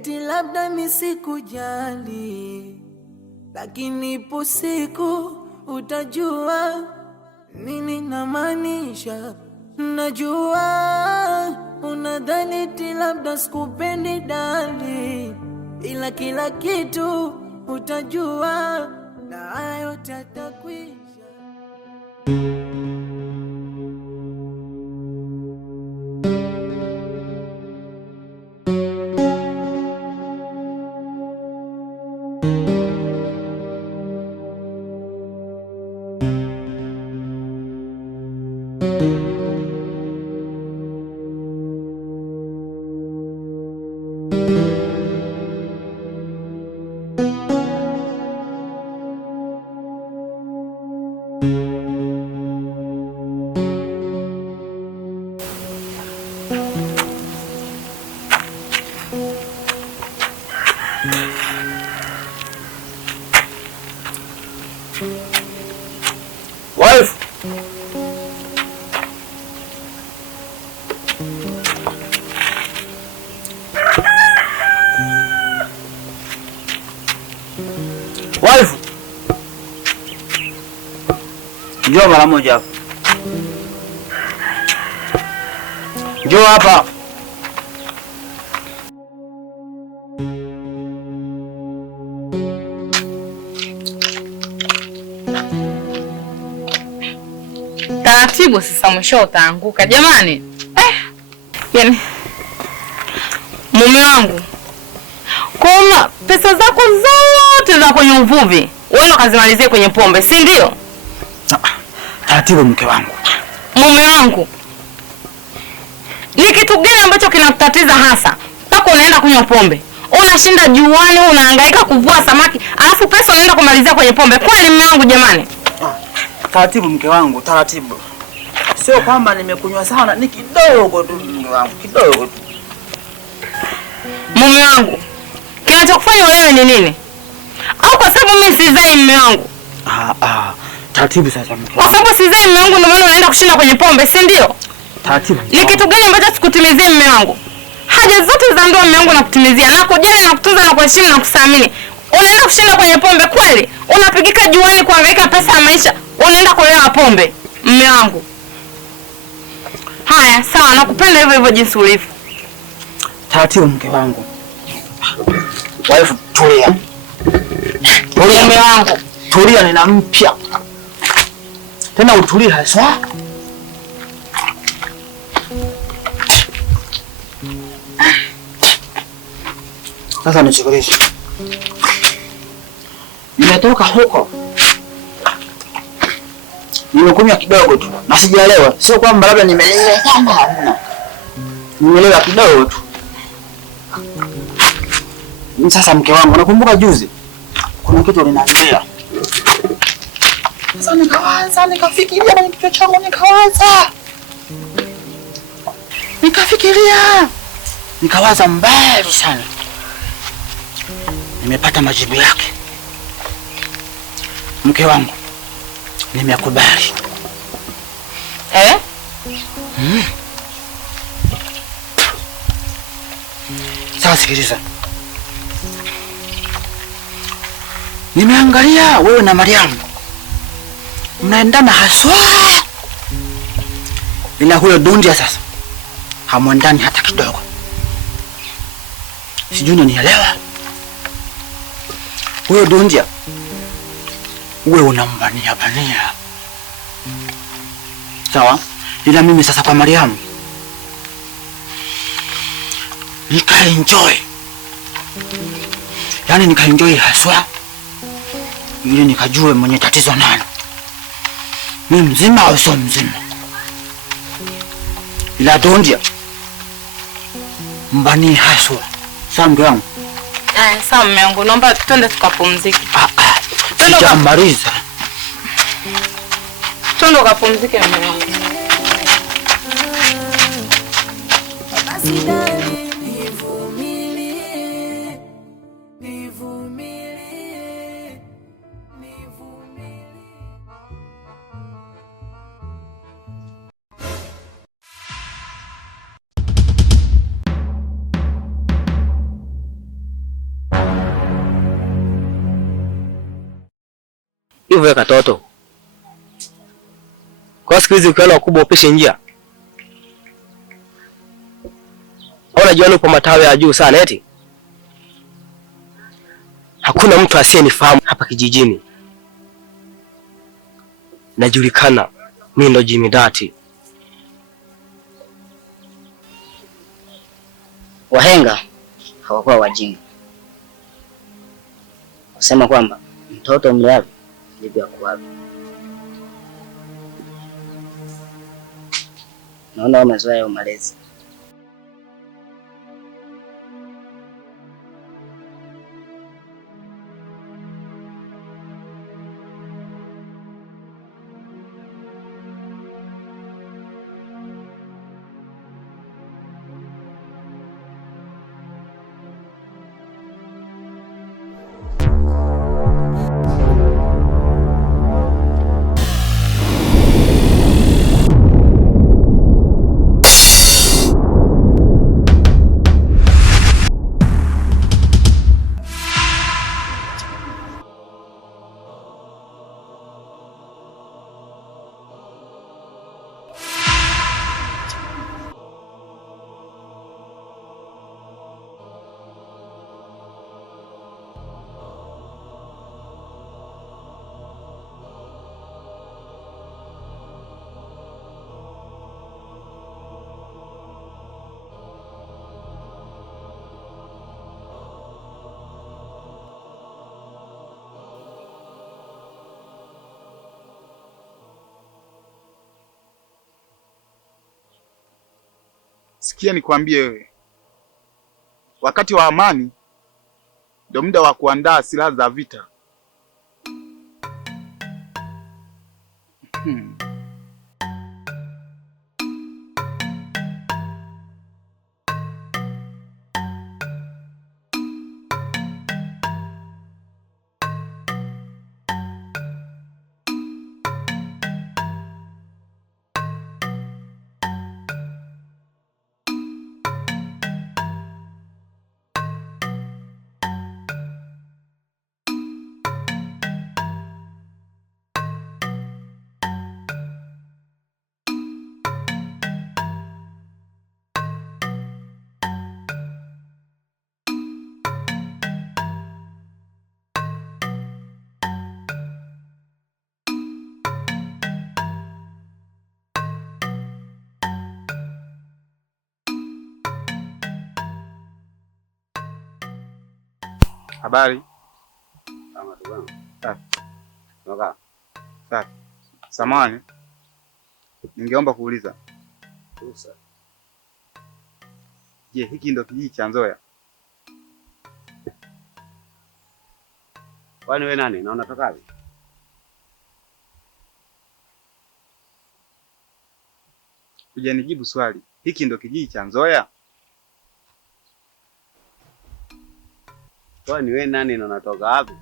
eti labda misikujali, lakini ipo siku utajua nini namaanisha. Najua unadhani eti labda sikupendi dali, ila kila kitu utajua na hayo tatakwisha. Wife. Wife. Njoo mara moja hapa. Njoo hapa. Taratibu sasa, mwisho utaanguka jamani. Yani mume wangu, kuna pesa zako zote za kwenye uvuvi wewe ukazimalizie kwenye pombe, si ndio? Taratibu mke wangu. Mume wangu, ni kitu gani ambacho kinakutatiza hasa mpaka unaenda kunywa pombe? Unashinda juani unahangaika kuvua samaki, alafu pesa unaenda kumalizia kwenye pombe. Kwani mume wangu jamani? Taratibu mke wangu, taratibu. Sio kwamba nimekunywa sana, ni kidogo tu mke wangu, kidogo tu. Mume wangu, kinachokufanya wewe ni nini? Au kwa sababu mimi sizai mume wangu? Taratibu sasa mke wangu. Kwa sababu sizai mume wangu ndio maana unaenda kushinda kwenye pombe, si ndio? Taratibu. Ni kitu gani ambacho sikutimizie mume wangu? Haja zote za ndoa mume wangu nakutimizia, na kujali na kutunza na kuheshimu na kusamini. Unaenda kushinda kwenye pombe kweli? Unapigika juani kuhangaika pesa ya maisha, unaenda kulewa pombe mume wangu. Haya, sawa, nakupenda hivyo hivyo jinsi ulivyo. Taratibu mke wangu. Wife, tulia. Tulia mume wangu. Tulia, nina mpya. Tena utulie haswa. Sasa nisikilize. Nimetoka huko. Nimekunywa kidogo tu na sijalewa. Sio kwamba labda nimelewa sana, hamna. Nimelewa kidogo tu. Sasa mke wangu, nakumbuka juzi kuna kitu uliniambia. Sasa nikafikiria kwenye kichwa changu, nikawaza mbali sana. Nimepata majibu yake. Mke wangu, nimekubali. Sasa sikiliza. Nimeangalia wewe na Mariamu mnaendana haswa, ila huyo Dundia sasa hamwendani hata kidogo. Sijui unanielewa? Huyo Dundia wewe unambania bania, sawa? Ila mimi sasa kwa Mariamu nikaenjoy, yani nikaenjoy haswa, ili nikajue mwenye tatizo nani, mimi mzima au sio mzima. Ila Dundia mbani haswa, sawa mke wangu? Sawa mume wangu, naomba twende tukapumzike. Sijamaliza. Twende ukapumzike mume wangu. hivyo katoto. Kwa siku hizi ukiona wakubwa upishe njia. Au unajiona upo matawi ya juu sana eti? Hakuna mtu asiyenifahamu hapa kijijini. Najulikana, mimi ndo Jimidati. Wahenga hawakuwa wajinga kusema kwamba mtoto mleavyo ndivyo akuavyo. Naona umezoea malezi. Sikia nikwambie wewe, wakati wa amani ndio muda wa kuandaa silaha za vita. Habari? Safi. Samahani. Ningeomba kuuliza. Je, hiki ndo kijiji cha Nzoya? Kwani wewe nani na unatoka wapi? Hujanijibu swali. Hiki ndo kijiji cha Nzoya? Kwani wewe nani na unatoka wapi?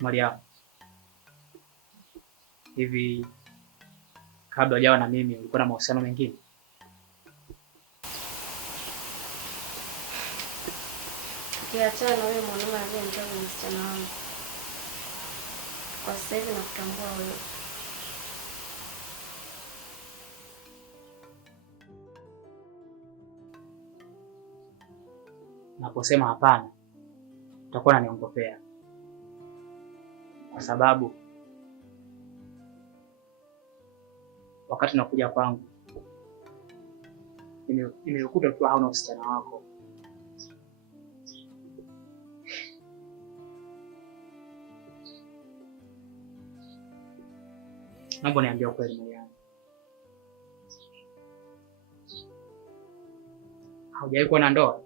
Mariamu, hivi kabla hujawa na mimi ulikuwa na mahusiano mengine? Kiachana na wewe mwanaume anayemtaka msichana wangu. Kwa sasa hivi nakutambua wewe. Naposema hapana, utakuwa unaniongopea. Kwa sababu wakati nakuja kwangu nimekuta tu hauna usichana wako. Naomba niambie ukweli Mariamu. Haujawahi kuwa na ndoa?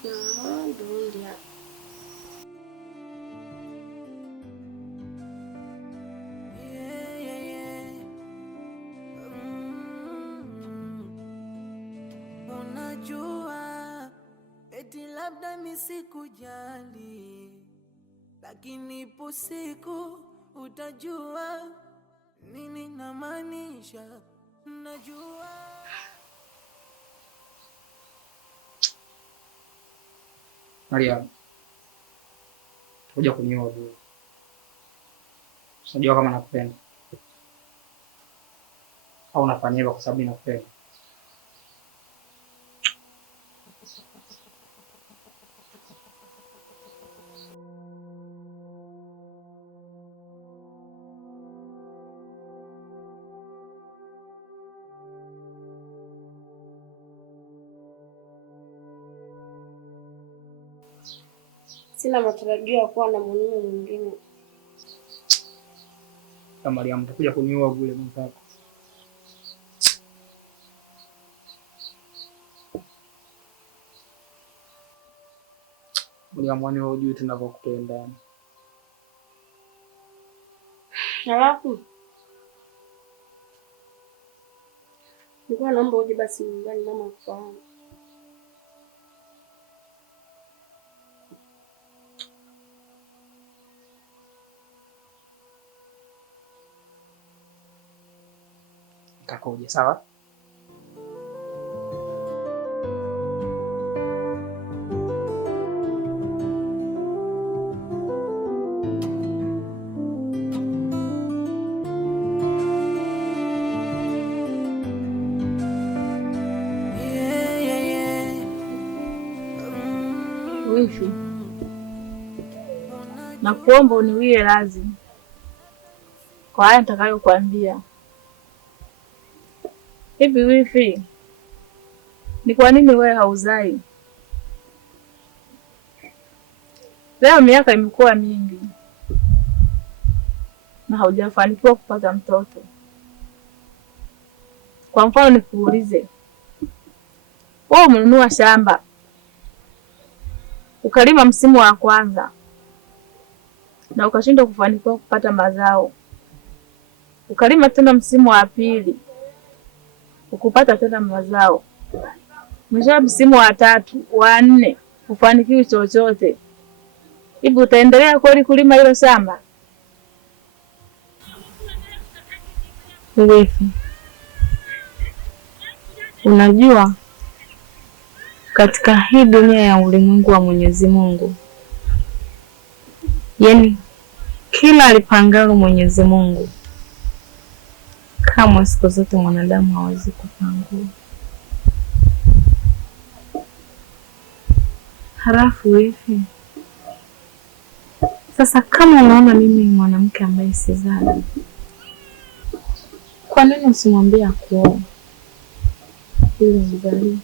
Ndio. labda misikujali, lakini ipo siku utajua nini namaanisha. Najua Maria, kuja kunioa bure. Unajua kama nakupenda. Au unafanya hivyo kwa sababu nakupenda? Sina matarajio ya kuwa na mume mwingine. Kama Maria, mtakuja kunioa bure mwenzako. Maria, mwani wewe hujui tunavyokupenda. Halafu nilikuwa naomba uje basi nyumbani mama afahamu. Kakoje, sawa? Wifi, nakuomba uniwie radhi kwa haya nitakayokuambia. Hivi wifi, ni kwa nini wewe hauzai? Leo miaka imekuwa mingi na haujafanikiwa kupata mtoto. Kwa mfano nikuulize, wewe umenunua shamba ukalima msimu wa kwanza na ukashindwa kufanikiwa kupata mazao, ukalima tena msimu wa pili ukupata tena mazao, mwisho msimu wa tatu, wa nne ufanikiwi chochote. Hivi utaendelea kweli kulima hilo shamba? Wifi, unajua katika hii dunia ya ulimwengu wa Mwenyezi Mungu, yaani kila alipangalo Mwenyezi Mungu, kama siku zote mwanadamu hawezi kupangua. Halafu wifi, sasa kama unaona mimi ni mwanamke ambaye sizai, kwa nini usimwambie akuoe ili mzalie?